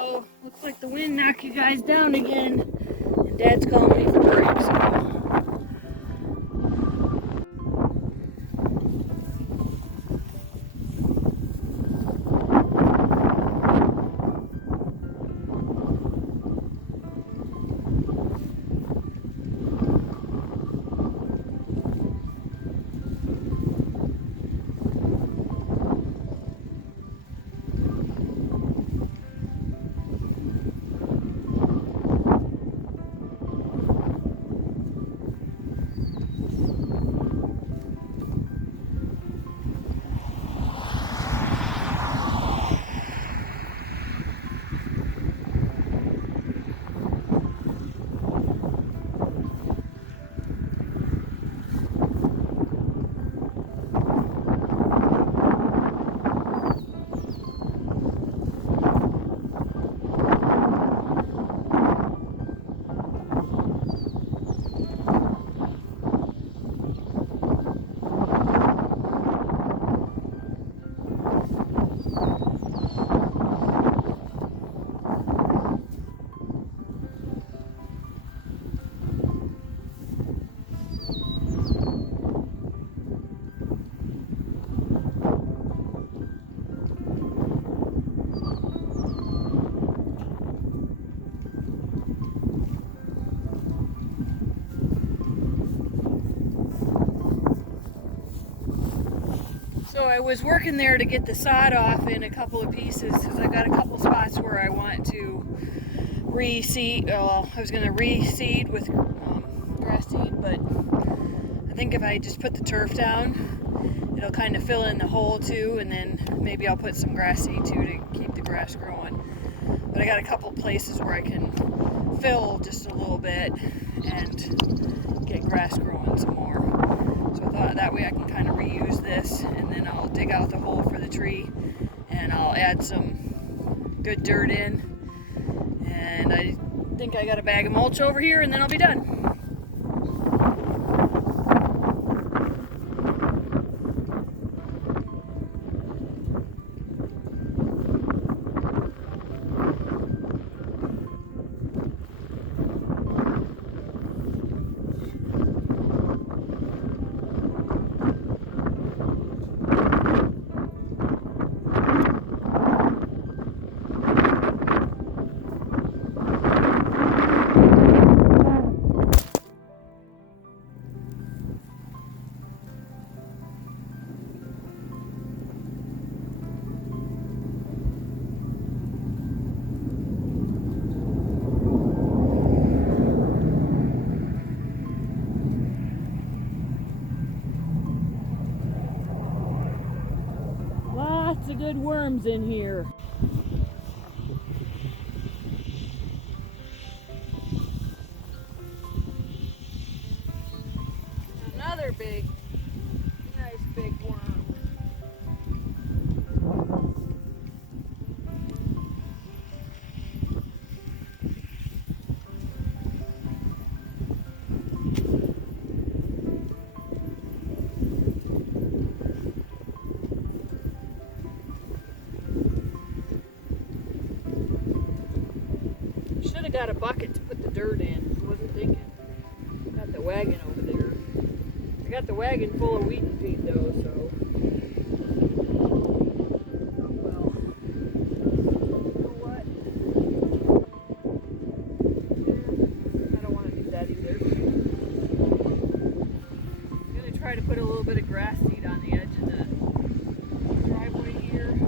Uh-oh, looks like the wind knocked you guys down again. And Dad's calling me for breaks. So I was working there to get the sod off in a couple of pieces because I got a couple spots where I want to reseed. Well, I was going to reseed with grass seed, but I think if I just put the turf down, it'll kind of fill in the hole too, and then maybe I'll put some grass seed too to keep the grass growing. But I got a couple places where I can fill just a little bit and get grass growing some more. So I thought that way I can kind of reuse this, and then I'll dig out the hole for the tree and I'll add some good dirt in, and I think I got a bag of mulch over here, and then I'll be done. Lots of good worms in here. Another big, nice big worm. Should have got a bucket to put the dirt in. I wasn't thinking. Got the wagon over there. I got the wagon full of wheat feed though, so. Oh well. You know what? I don't want to do that either. I'm going to try to put a little bit of grass seed on the edge of the driveway here.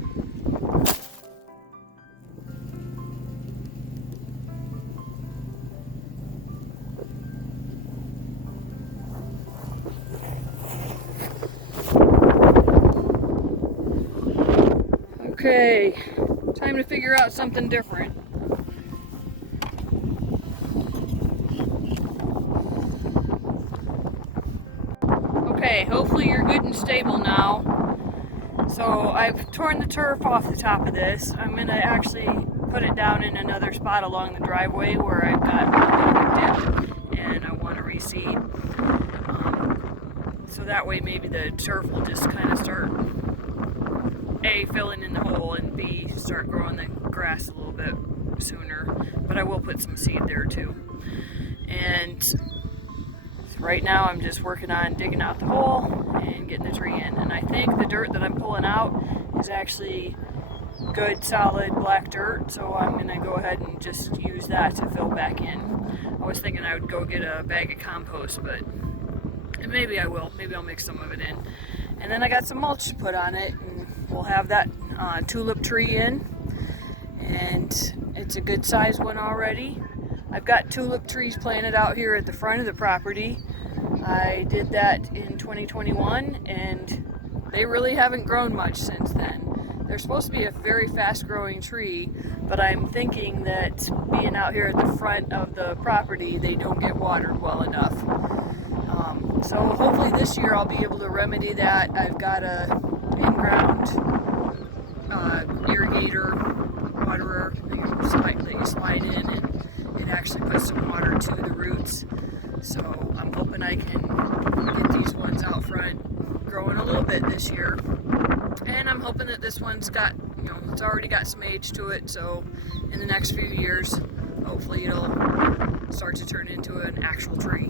Okay, time to figure out something different. Okay, hopefully you're good and stable now. So I've torn the turf off the top of this. I'm going to actually put it down in another spot along the driveway where I've got a dip and I want to reseed. So that way maybe the turf will just kind of start A, filling in the hole, and B, start growing the grass a little bit sooner, but I will put some seed there too. And right now I'm just working on digging out the hole and getting the tree in. And I think the dirt that I'm pulling out is actually good solid black dirt, so I'm gonna go ahead and just use that to fill back in. I was thinking I would go get a bag of compost, but maybe I will. Maybe I'll mix some of it in. And then I got some mulch to put on it, and we'll have that tulip tree in. And it's a good sized one already. I've got tulip trees planted out here at the front of the property. I did that in 2021, and they really haven't grown much since then. They're supposed to be a very fast growing tree, but I'm thinking that being out here at the front of the property, they don't get watered well enough. So hopefully this year I'll be able to remedy that. I've got a in-ground irrigator, waterer that you slide in, and it actually puts some water to the roots. So I'm hoping I can get these ones out front growing a little bit this year. And I'm hoping that this one's got, it's already got some age to it, so in the next few years, hopefully it'll start to turn into an actual tree.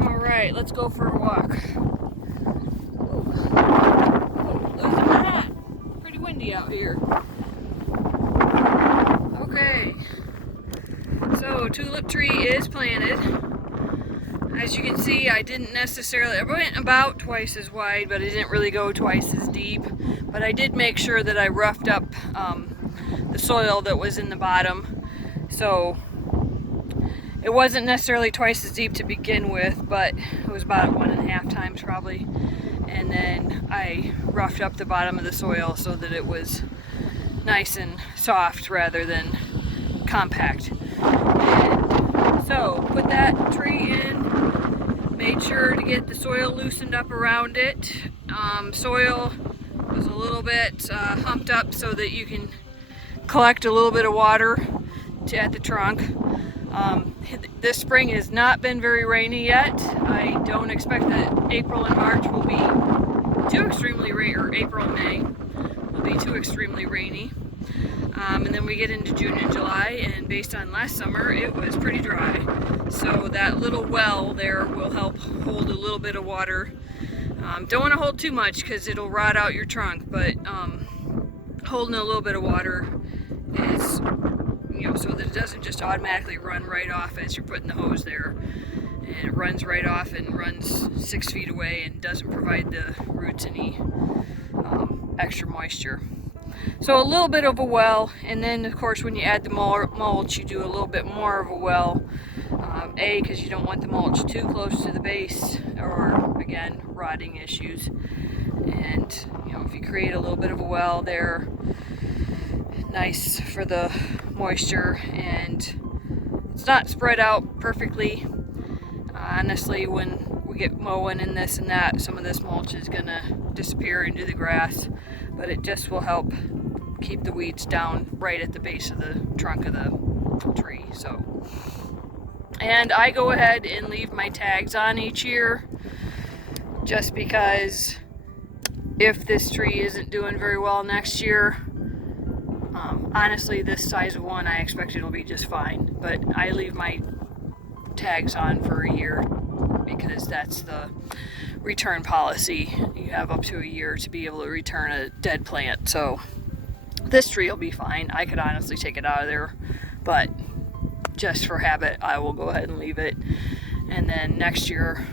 Alright, let's go for a walk. Oh, losing my hat. Pretty windy out here. Okay. So, tulip tree is planted. As you can see, I went about twice as wide, but I didn't really go twice as deep. But I did make sure that I roughed up the soil that was in the bottom. So, it wasn't necessarily twice as deep to begin with, but it was about 1.5 times probably. And then I roughed up the bottom of the soil so that it was nice and soft rather than compact. And so, put that tree in, made sure to get the soil loosened up around it. Soil was a little bit humped up so that you can collect a little bit of water at the trunk. This spring has not been very rainy yet. I don't expect that April and March will be too extremely rainy, or April and May will be too extremely rainy. And then we get into June and July, and based on last summer, it was pretty dry. So that little well there will help hold a little bit of water. Don't want to hold too much because it'll rot out your trunk, but holding a little bit of water is, so that it doesn't just automatically run right off as you're putting the hose there. And it runs right off and runs 6 feet away and doesn't provide the roots any extra moisture. So a little bit of a well, and then of course when you add the mulch, you do a little bit more of a well. Because you don't want the mulch too close to the base, or again, rotting issues. And if you create a little bit of a well there, nice for the moisture, and it's not spread out perfectly. Honestly, when we get mowing and this and that, some of this mulch is gonna disappear into the grass, but it just will help keep the weeds down right at the base of the trunk of the tree. And I go ahead and leave my tags on each year, just because if this tree isn't doing very well next year, honestly, this size of one, I expect it'll be just fine. But I leave my tags on for a year because that's the return policy. You have up to a year to be able to return a dead plant. So this tree will be fine. I could honestly take it out of there, but just for habit, I will go ahead and leave it. And then next year,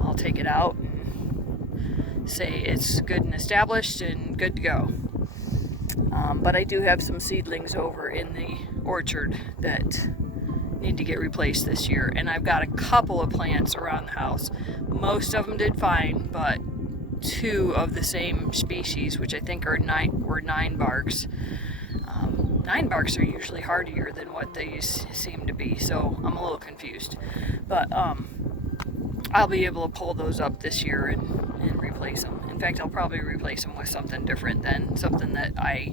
I'll take it out and say it's good and established and good to go. But I do have some seedlings over in the orchard that need to get replaced this year. And I've got a couple of plants around the house. Most of them did fine, but 2 of the same species, which I think were 9 barks. 9 barks are usually hardier than what they seem to be, so I'm a little confused. But I'll be able to pull those up this year and replace them. In fact, I'll probably replace them with something different than something that I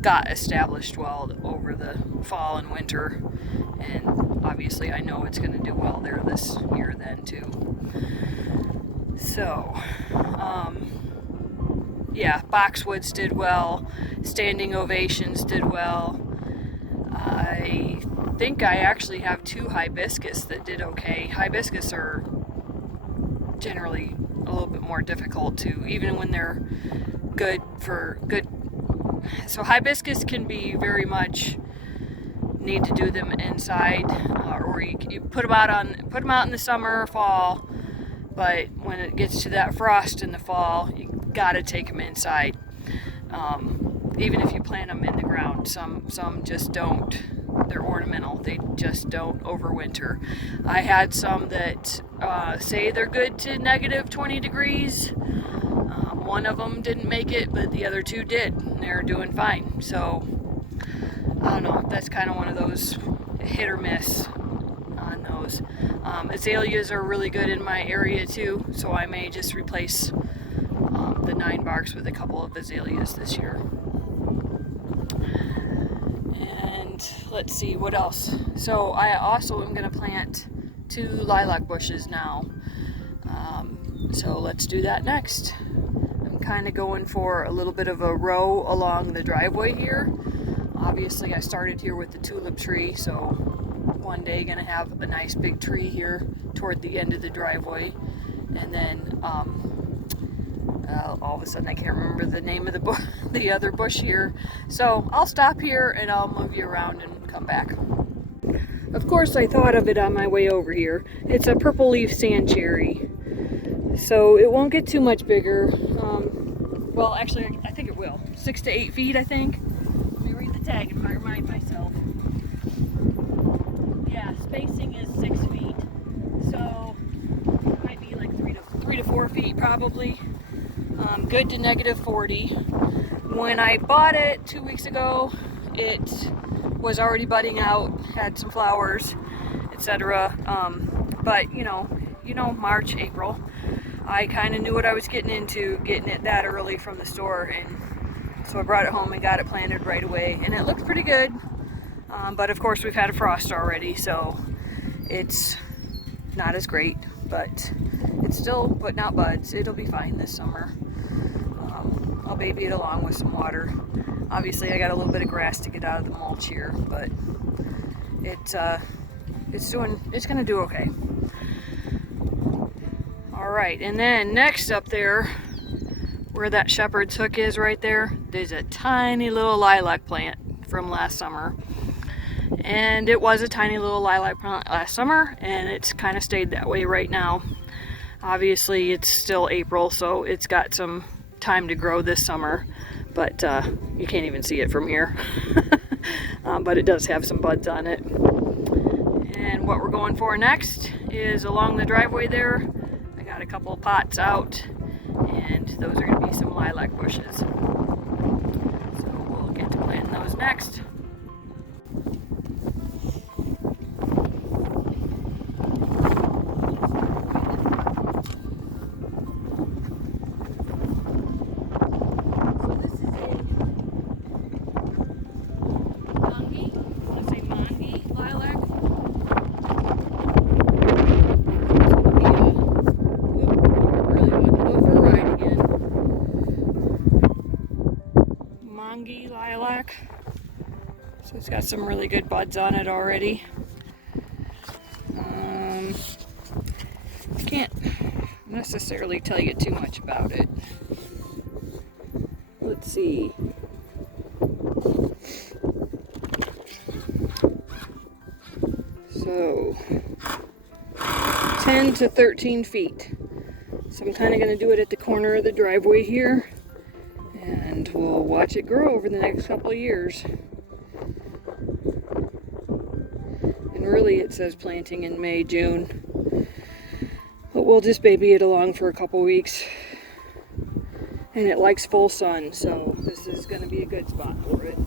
got established well over the fall and winter. And obviously I know it's going to do well there this year then too. So, yeah, boxwoods did well, standing ovations did well. I think I actually have 2 hibiscus that did okay. Hibiscus are generally a little bit more difficult to, even when they're good. So hibiscus can be very much need to do them inside, or you put them out in the summer or fall. But when it gets to that frost in the fall, you gotta take them inside. Even if you plant them in the ground, some just don't. They're ornamental. They just don't overwinter. I had some that say they're good to negative 20 degrees. One of them didn't make it, but the other 2 did. And they're doing fine. So I don't know. That's kind of one of those hit or miss on those. Azaleas are really good in my area too, so I may just replace the 9 barks with a couple of azaleas this year. And let's see what else. So I also am going to plant 2 lilac bushes now. So let's do that next. I'm kind of going for a little bit of a row along the driveway here. Obviously I started here with the tulip tree, so one day going to have a nice big tree here toward the end of the driveway. And then all of a sudden I can't remember the name of the other bush here. So I'll stop here and I'll move you around and come back. Of course I thought of it on my way over here. It's a purple leaf sand cherry. So it won't get too much bigger. Well, actually I think it will. 6 to 8 feet, I think. Let me read the tag and remind myself. Yeah, spacing is 6 feet. So it might be like 3 to 4 feet probably. Good to -40. When I bought it 2 weeks ago, it was already budding out, had some flowers, etc. But you know, March, April, I kind of knew what I was getting into, getting it that early from the store, and so I brought it home and got it planted right away, and it looks pretty good. But of course we've had a frost already, so it's not as great, but it's still putting out buds. It'll be fine this summer. I'll baby it along with some water. Obviously I got a little bit of grass to get out of the mulch here, but it's gonna do okay. All right, and then next up there, where that shepherd's hook is right there, there's a tiny little lilac plant from last summer. And it was a tiny little lilac plant last summer, and it's kind of stayed that way right now. Obviously it's still April, so it's got some time to grow this summer, but you can't even see it from here. But it does have some buds on it. And what we're going for next is along the driveway there, I got a couple of pots out, and those are going to be some lilac bushes. So we'll get to planting those next. Lilac. So it's got some really good buds on it already. I can't necessarily tell you too much about it. Let's see. So 10 to 13 feet. So I'm kind of going to do it at the corner of the driveway here. And we'll watch it grow over the next couple of years. And really it says planting in May, June. But we'll just baby it along for a couple weeks. And it likes full sun, so this is going to be a good spot for it.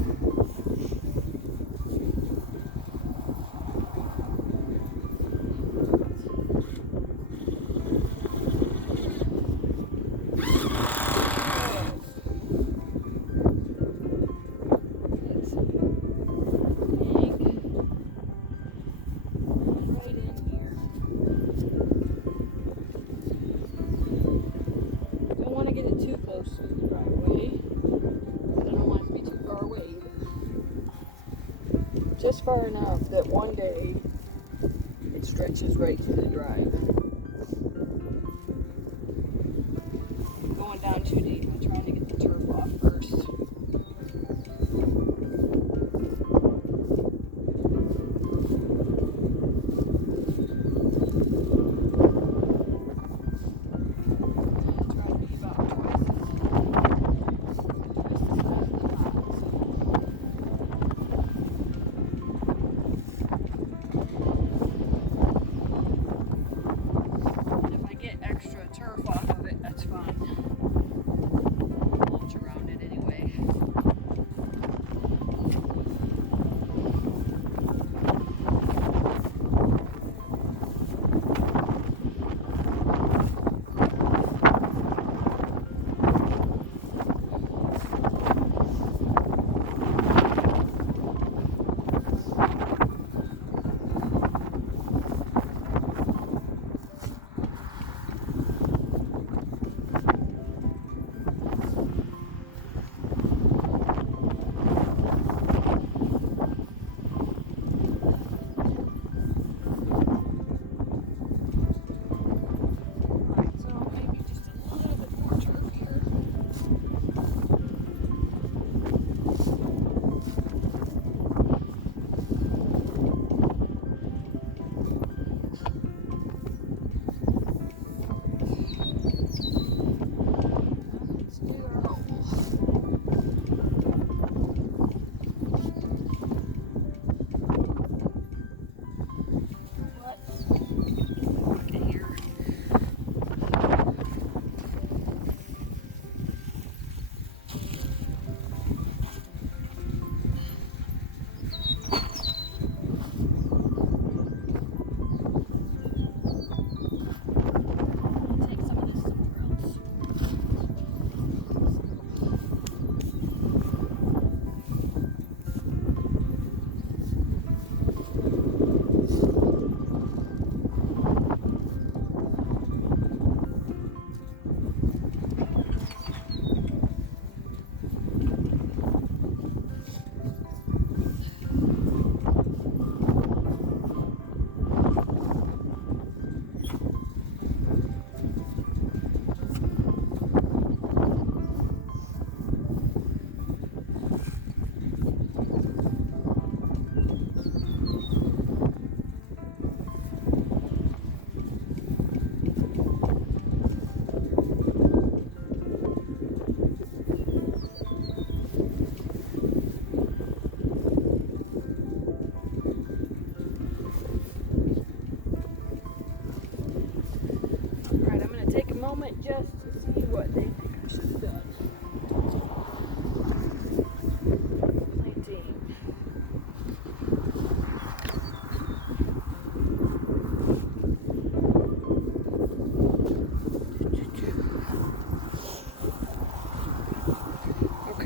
Too close to the driveway, but I don't want it to be too far away either. Just far enough that one day it stretches right to the drive. Going down too deep, I'm trying to get the turf off first.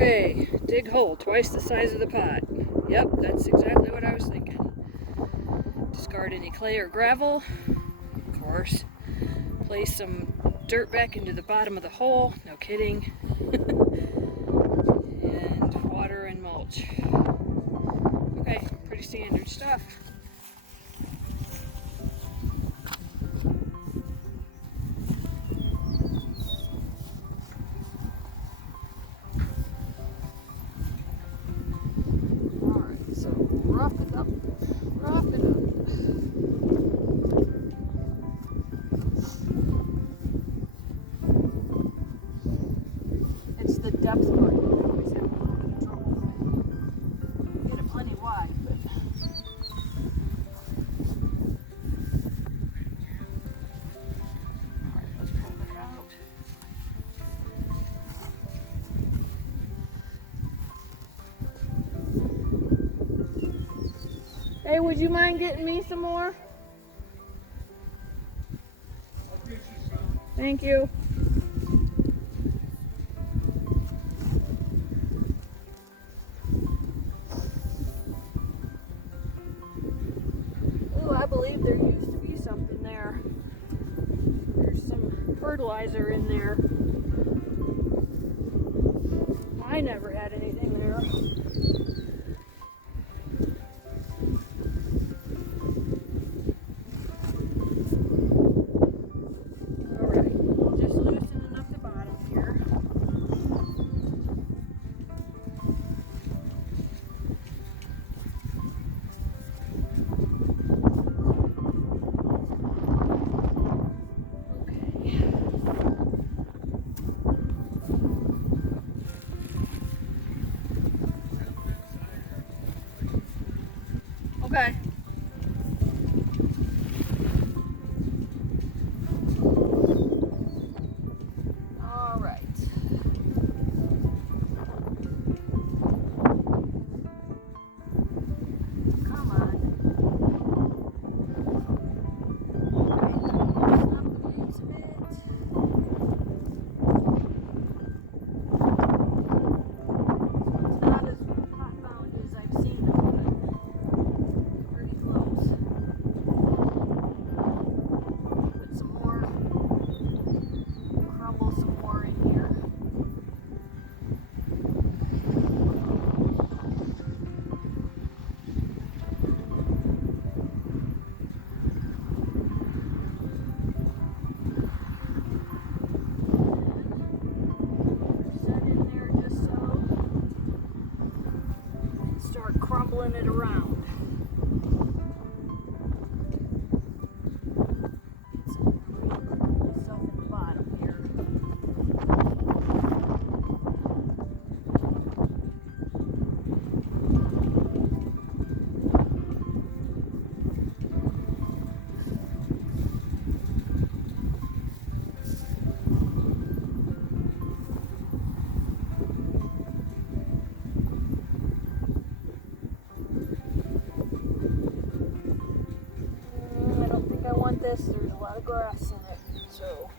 Okay, dig hole twice the size of the pot. Yep, that's exactly what I was thinking. Discard any clay or gravel, of course. Place some dirt back into the bottom of the hole, no kidding. And water and mulch. Okay, pretty standard stuff. Alright, so rough it up. Rough it up. It's the depth part that I always have a little trouble with. Get it plenty wide, but alright, let's pull that out. Hey, would you mind getting me some more? I'll get you some. Thank you. Oh, I believe there used to be something there. There's some fertilizer in there. I never had anything there. Alright, just loosening up the bottom here. Okay. All right. Come on. Loosen up the leaves a bit. It's not as hot bound as I've seen them, but pretty close. Put some more, crumble some more in here. Set in there just so. And start crumbling it around. Get some real crumbly stuff in the bottom here. I don't think I want this. There's a lot of grass in it, so.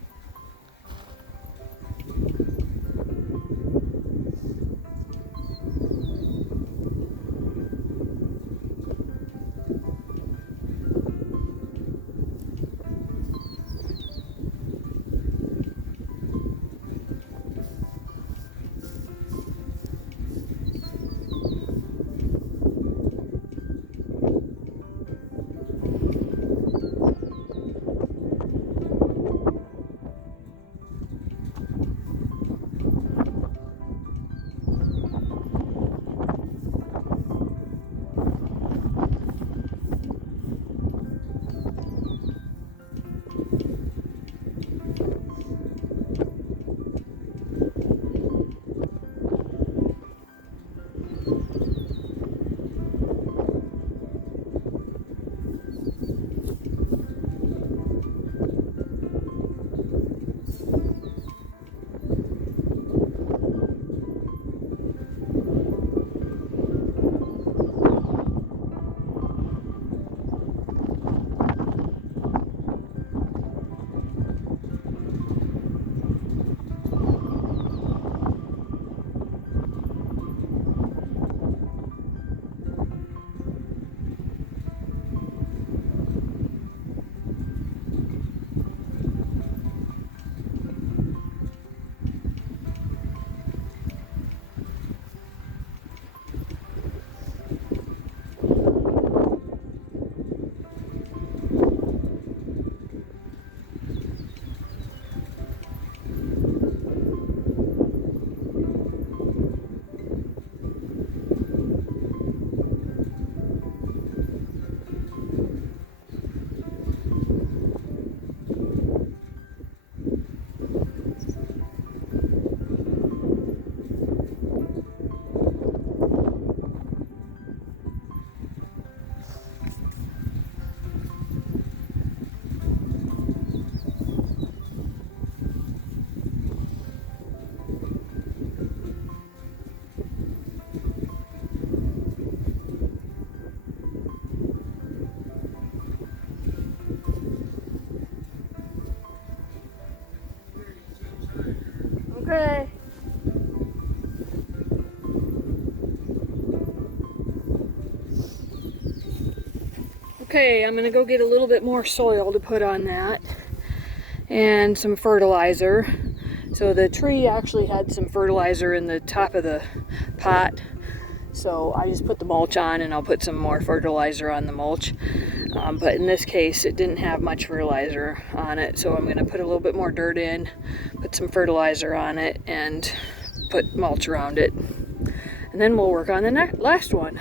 Okay, I'm gonna go get a little bit more soil to put on that and some fertilizer. So the tree actually had some fertilizer in the top of the pot. So I just put the mulch on and I'll put some more fertilizer on the mulch. But in this case, it didn't have much fertilizer on it. So I'm gonna put a little bit more dirt in, put some fertilizer on it, and put mulch around it. And then we'll work on the last one.